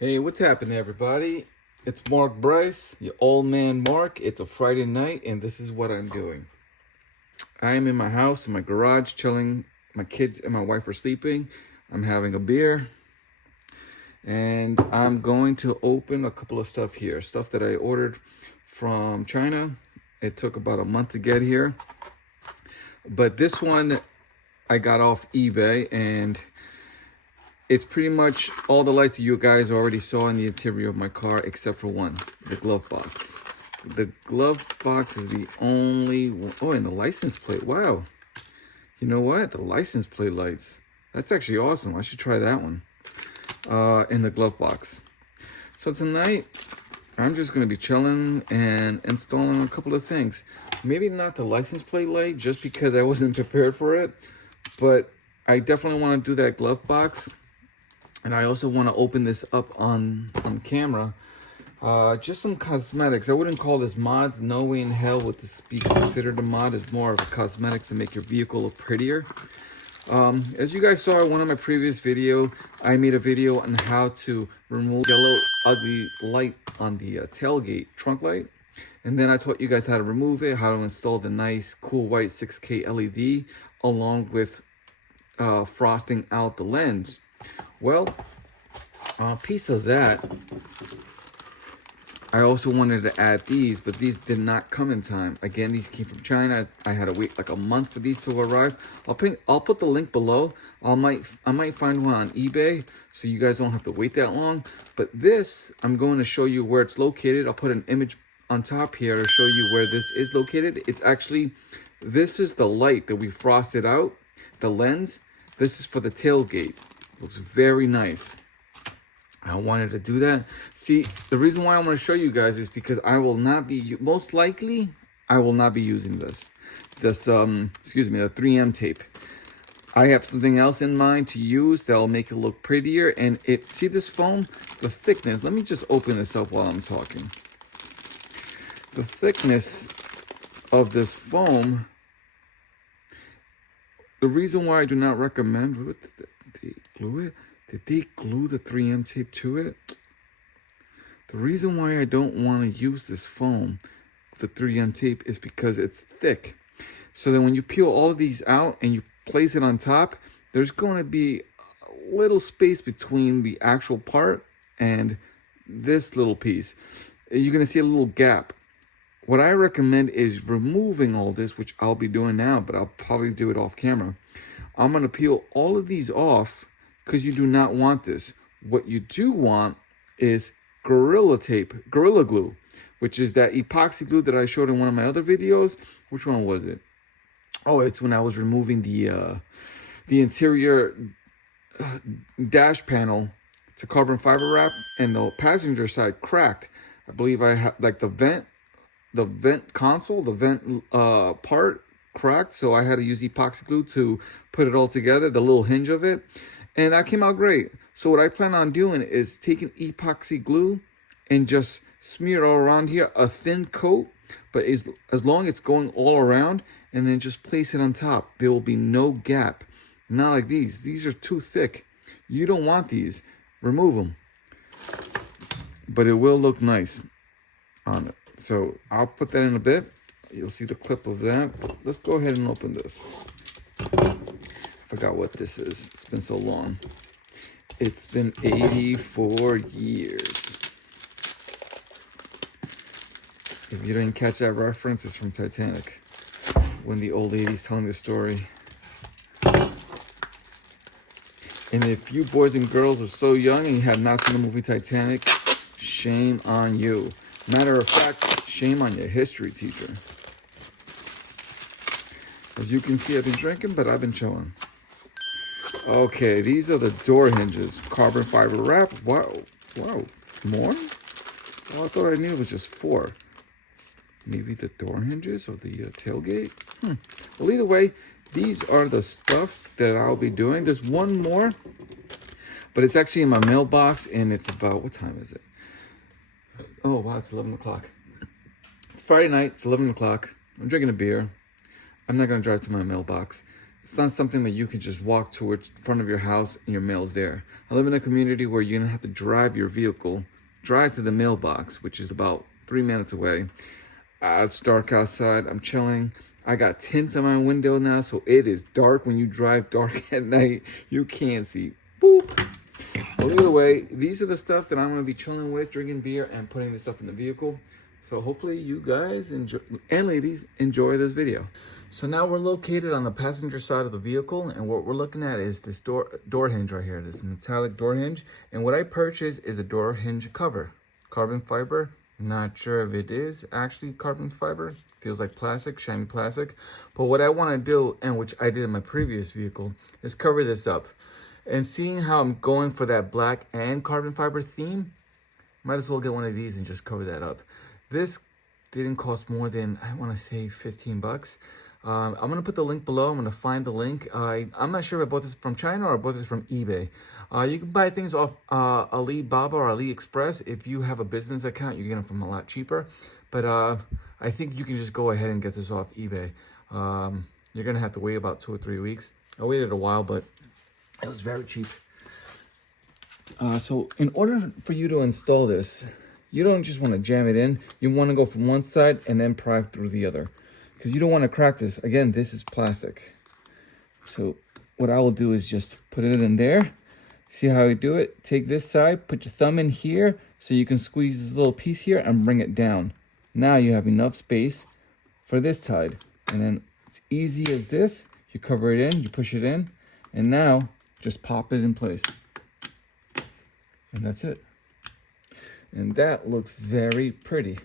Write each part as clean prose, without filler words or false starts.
Hey, what's happening, everybody? It's Mark Bryce, your old man Mark. It's a Friday night, and this is what I'm doing. I am in my house, in my garage, chilling. My kids and my wife are sleeping. I'm having a beer, and I'm going to open a couple of stuff here. Stuff that I ordered from China. It took about a month to get here. But this one I got off eBay, and it's pretty much all the lights that you guys already saw in the interior of my car, except for one, the glove box. The glove box is the only one. Oh, and the license plate. Wow. You know what? The license plate lights. That's actually awesome. I should try that one in the glove box. So tonight, I'm just going to be chilling and installing a couple of things. Maybe not the license plate light, just because I wasn't prepared for it. But I definitely want to do that glove box. And I also want to open this up on camera. Just some cosmetics. I wouldn't call this mods. No way in hell would this be considered a mod. It's more of a cosmetics to make your vehicle look prettier. As you guys saw in one of my previous video, I made a video on how to remove yellow ugly light on the tailgate trunk light. And then I taught you guys how to remove it, how to install the nice cool white 6K LED along with frosting out the lens. Well, a piece of that, I also wanted to add these, but these did not come in time. Again, these came from China. I had to wait like a month for these to arrive. I'll put the link below. I might find one on eBay, so you guys don't have to wait that long. But this, I'm going to show you where it's located. I'll put an image on top here to show you where this is located. It's actually, this is the light that we frosted out, the lens. This is for the tailgate. Looks very nice. I wanted to do that. See, the reason why I want to show you guys is because I will not be, most likely, I will not be using this. This, excuse me, the 3M tape. I have something else in mind to use that'll make it look prettier. And see this foam? The thickness, let me just open this up while I'm talking. The thickness of this foam, the reason why I do not recommend, what did they glue it? Did they glue the 3M tape to it? The reason why I don't want to use this foam, the 3M tape, is because it's thick. So then when you peel all of these out and you place it on top, there's going to be a little space between the actual part and this little piece. You're going to see a little gap. What I recommend is removing all this, which I'll be doing now, but I'll probably do it off camera. I'm going to peel all of these off because you do not want this. What you do want is Gorilla Glue, which is that epoxy glue that I showed in one of my other videos. Which one was it? Oh, it's when I was removing the interior dash panel. It's a carbon fiber wrap, and the passenger side cracked. I believe I had like the vent console, the vent part cracked, so I had to use epoxy glue to put it all together, the little hinge of it, and that came out great. So what I plan on doing is taking epoxy glue and just smear it all around here, a thin coat, but as long as it's going all around, and then just place it on top. There will be no gap. Not like these. These are too thick. You don't want these. Remove them. But it will look nice on it. So I'll put that in a bit. You'll see the clip of that. Let's go ahead and open this. Forgot what this is. It's been so long. It's been 84 years. If you didn't catch that reference, it's from Titanic. When the old lady's telling the story. And if you boys and girls are so young and you have not seen the movie Titanic, shame on you. Matter of fact, shame on your history teacher. As you can see, I've been drinking, but I've been chilling. Okay, these are the door hinges. Carbon fiber wrap. Wow. Wow. More? Oh, I thought I knew it was just 4. Maybe the door hinges of the tailgate? Well, either way, these are the stuff that I'll be doing. There's one more, but it's actually in my mailbox, and it's about, what time is it? Oh, wow, it's 11 o'clock. It's Friday night. It's 11 o'clock. I'm drinking a beer. I'm not going to drive to my mailbox. It's not something that you can just walk towards the front of your house and your mail's there. I live in a community where you're gonna have to drive your vehicle, drive to the mailbox, which is about 3 minutes away. It's dark outside, I'm chilling. I got tints on my window now, so it is dark when you drive dark at night. You can't see. Boop. Well, either way, these are the stuff that I'm gonna be chilling with, drinking beer and putting this stuff in the vehicle. So hopefully you guys enjoy, and ladies, enjoy this video. So now we're located on the passenger side of the vehicle, and what we're looking at is this door hinge right here, this metallic door hinge. And what I purchased is a door hinge cover, carbon fiber. Not sure if it is actually carbon fiber. Feels like plastic, shiny plastic. But what I want to do, and which I did in my previous vehicle, is cover this up. And seeing how I'm going for that black and carbon fiber theme, might as well get one of these and just cover that up. This didn't cost more than, I want to say, 15 bucks. I'm going to put the link below. I'm going to find the link. I'm not sure if I bought this from China or I bought this from eBay. You can buy things off Alibaba or AliExpress. If you have a business account, you get them from a lot cheaper. But I think you can just go ahead and get this off eBay. You're going to have to wait about 2 or 3 weeks. I waited a while, but it was very cheap. So in order for you to install this, you don't just want to jam it in. You want to go from one side and then pry through the other, because you don't want to crack this. Again, this is plastic. So what I will do is just put it in there. See how I do it? Take this side, put your thumb in here so you can squeeze this little piece here and bring it down. Now you have enough space for this side. And then it's easy as this. You cover it in, you push it in, and now just pop it in place. And that's it. And that looks very pretty.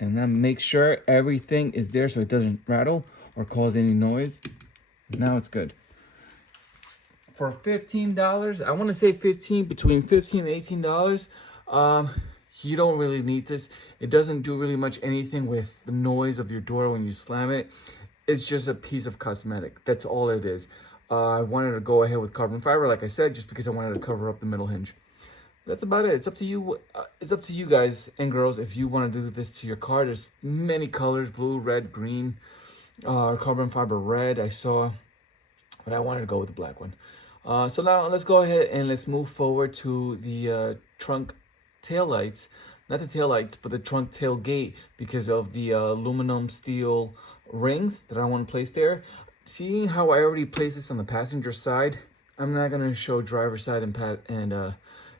And then make sure everything is there so it doesn't rattle or cause any noise. Now it's good. For $15, I want to say between $15 and $18, you don't really need this. It doesn't do really much anything with the noise of your door when you slam it. It's just a piece of cosmetic. That's all it is. I wanted to go ahead with carbon fiber, like I said, just because I wanted to cover up the middle hinge. That's about it. It's up to you. It's up to you guys and girls if you want to do this to your car. There's many colors: blue, red, green, carbon fiber red. I saw, but I wanted to go with the black one. So now let's go ahead and let's move forward to the trunk tail lights. Not the tail lights, but the trunk tailgate, because of the aluminum steel rings that I want to place there. Seeing how I already placed this on the passenger side, I'm not gonna show driver's side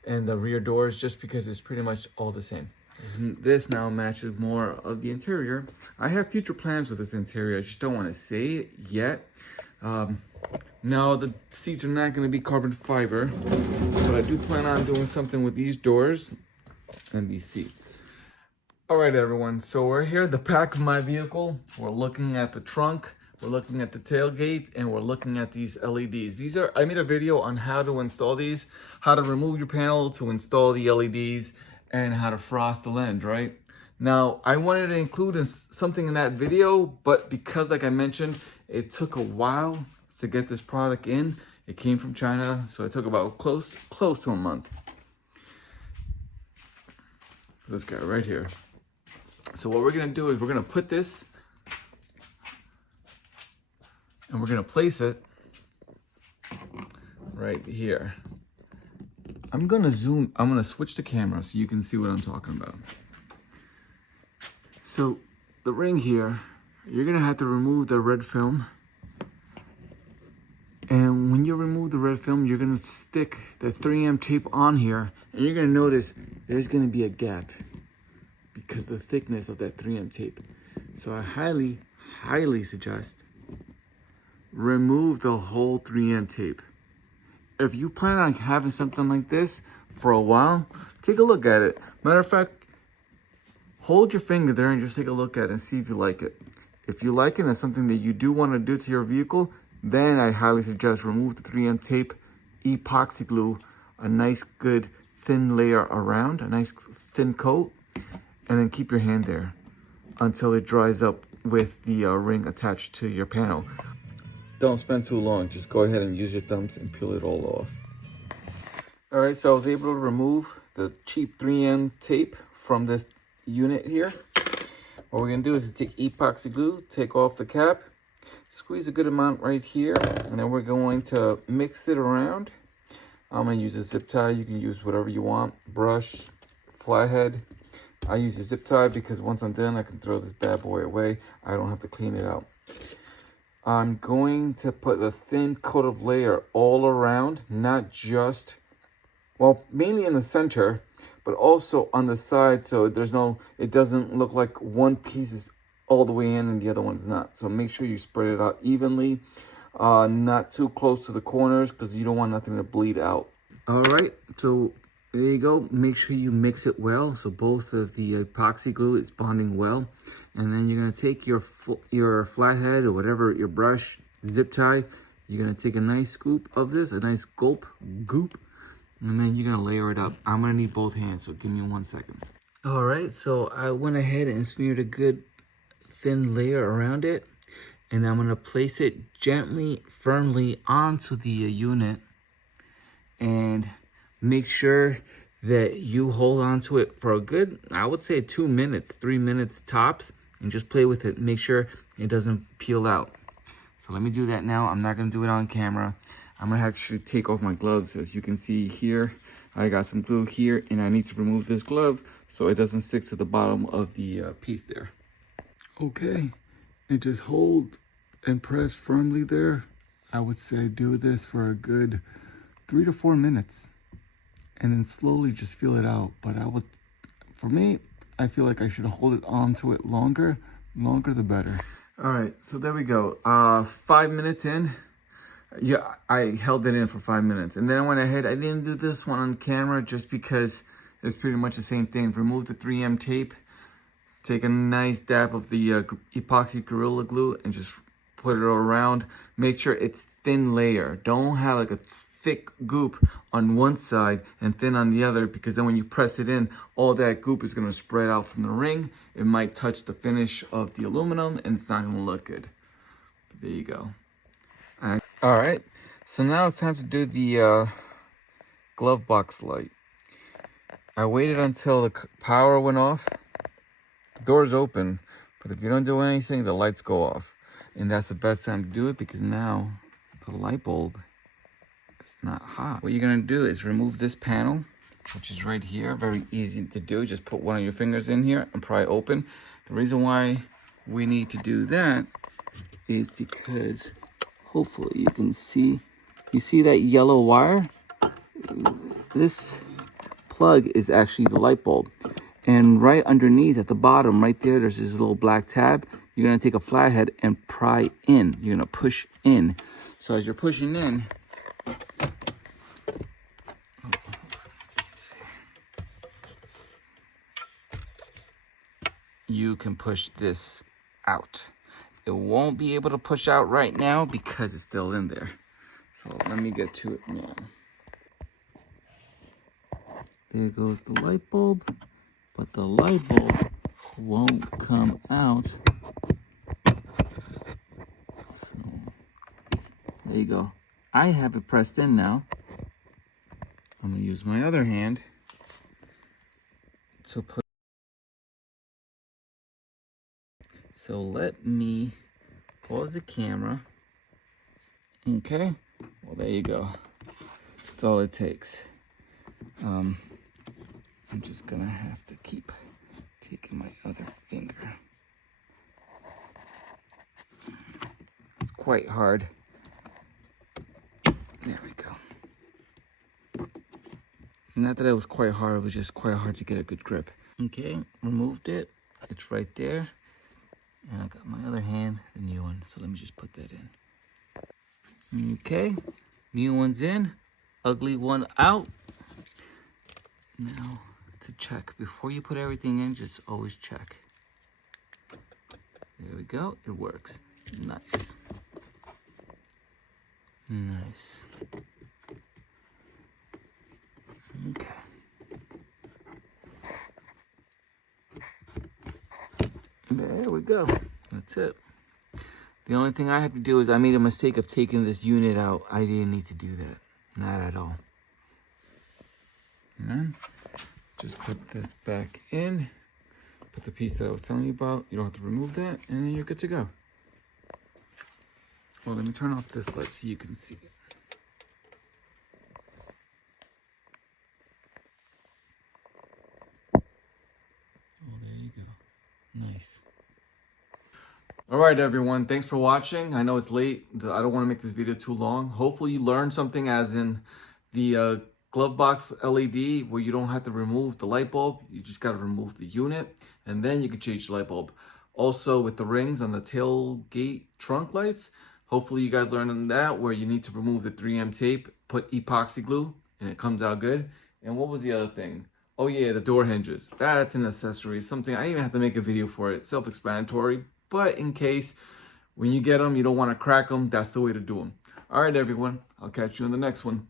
and the rear doors, just because it's pretty much all the same. This now matches more of the interior. I have future plans with this interior. I just don't want to say it yet. Now the seats are not going to be carbon fiber, but I do plan on doing something with these doors and these seats. All right, everyone. So we're here at the back of my vehicle. We're looking at the trunk. We're looking at the tailgate, and we're looking at these LEDs. I made a video on how to install these, how to remove your panel to install the LEDs, and how to frost the lens, right? Now, I wanted to include something in that video, but because, like I mentioned, it took a while to get this product in. It came from China, so it took about close to a month. This guy right here. So what we're gonna do is we're gonna put this, and we're gonna place it right here. I'm gonna switch the camera so you can see what I'm talking about. So the ring here, you're gonna have to remove the red film. And when you remove the red film, you're gonna stick the 3M tape on here, and you're gonna notice there's gonna be a gap because of the thickness of that 3M tape. So I highly suggest remove the whole 3M tape. If you plan on having something like this for a while, take a look at it. Matter of fact, hold your finger there and just take a look at it and see if you like it. If you like it and it's something that you do want to do to your vehicle, then I highly suggest remove the 3M tape, epoxy glue a nice good thin layer around, a nice thin coat, and then keep your hand there until it dries up with the ring attached to your panel. Don't spend too long. Just go ahead and use your thumbs and peel it all off. All right, so I was able to remove the cheap 3M tape from this unit here. What we're gonna do is take epoxy glue, take off the cap, Squeeze a good amount right here, and then we're going to mix it around. I'm gonna use a zip tie. You can use whatever you want. Brush, flathead. I use a zip tie because once I'm done, I can throw this bad boy away. I don't have to clean it out. I'm going to put a thin coat of layer all around, not just, well, mainly in the center, but also on the side, so it doesn't look like one piece is all the way in and the other one's not. So make sure you spread it out evenly, not too close to the corners because you don't want nothing to bleed out. All right, so there you go. Make sure you mix it well so both of the epoxy glue is bonding well. And then you're gonna take your flathead or whatever, your brush, zip tie. You're gonna take a nice scoop of this, a nice goop, and then you're gonna layer it up. I'm gonna need both hands, so give me 1 second. All right, so I went ahead and smeared a good thin layer around it, and I'm gonna place it gently, firmly onto the unit, and make sure that you hold on to it for a good, I would say 2 minutes, 3 minutes tops, and just play with it. Make sure it doesn't peel out. So let me do that now. I'm not gonna do it on camera. I'm gonna actually take off my gloves. As you can see here, I got some glue here, and I need to remove this glove so it doesn't stick to the bottom of the piece there. Okay, and just hold and press firmly there. I would say do this for a good 3 to 4 minutes, and then slowly just feel it out. But for me, I feel like I should hold it onto it longer the better. All right, so there we go. 5 minutes in. Yeah, I held it in for 5 minutes, and then I went ahead. I didn't do this one on camera just because it's pretty much the same thing. Remove the 3M tape, take a nice dab of the epoxy Gorilla Glue, and just put it around. Make sure it's thin layer. Don't have like a thick goop on one side and thin on the other, because then when you press it in, all that goop is gonna spread out from the ring. It might touch the finish of the aluminum, and it's not gonna look good. But there you go. All right, so now it's time to do the glove box light. I waited until the power went off. The door's open, but if you don't do anything, the lights go off. And that's the best time to do it, because now the light bulb is not hot. What you're gonna do is remove this panel, which is right here. Very easy to do. Just put one of your fingers in here and pry open. The reason why we need to do that is because hopefully you can see, you see that yellow wire? This plug is actually the light bulb. And right underneath at the bottom, right there, there's this little black tab. You're gonna take a flathead and pry in. You're gonna push in. So as you're pushing in, you can push this out. It won't be able to push out right now because it's still in there. So let me get to it now. There goes the light bulb, but the light bulb won't come out. So there you go. I have it pressed in now. I'm gonna use my other hand to put. So let me pause the camera. Okay, well there you go. That's all it takes. I'm just gonna have to keep taking my other finger. It's quite hard. There we go. Not that it was quite hard, it was just quite hard to get a good grip. Okay, removed it. It's right there. And I got my other hand, the new one. So let me just put that in. Okay, new one's in, ugly one out. Now to check, before you put everything in, just always check. There we go, it works. Nice. Nice. Okay. There we go. That's it. The only thing I had to do is I made a mistake of taking this unit out. I didn't need to do that. Not at all. And then just put this back in. Put the piece that I was telling you about. You don't have to remove that. And then you're good to go. Well, let me turn off this light so you can see it. Oh, there you go. Nice. All right, everyone. Thanks for watching. I know it's late. I don't want to make this video too long. Hopefully you learned something, as in the glove box LED, where you don't have to remove the light bulb. You just got to remove the unit, and then you can change the light bulb. Also, with the rings on the tailgate trunk lights, hopefully you guys learned on that, where you need to remove the 3M tape, put epoxy glue, and it comes out good. And what was the other thing? Oh yeah, the door hinges. That's an accessory, something I didn't even have to make a video for it. Self-explanatory, but in case when you get them, you don't want to crack them, that's the way to do them. All right, everyone. I'll catch you in the next one.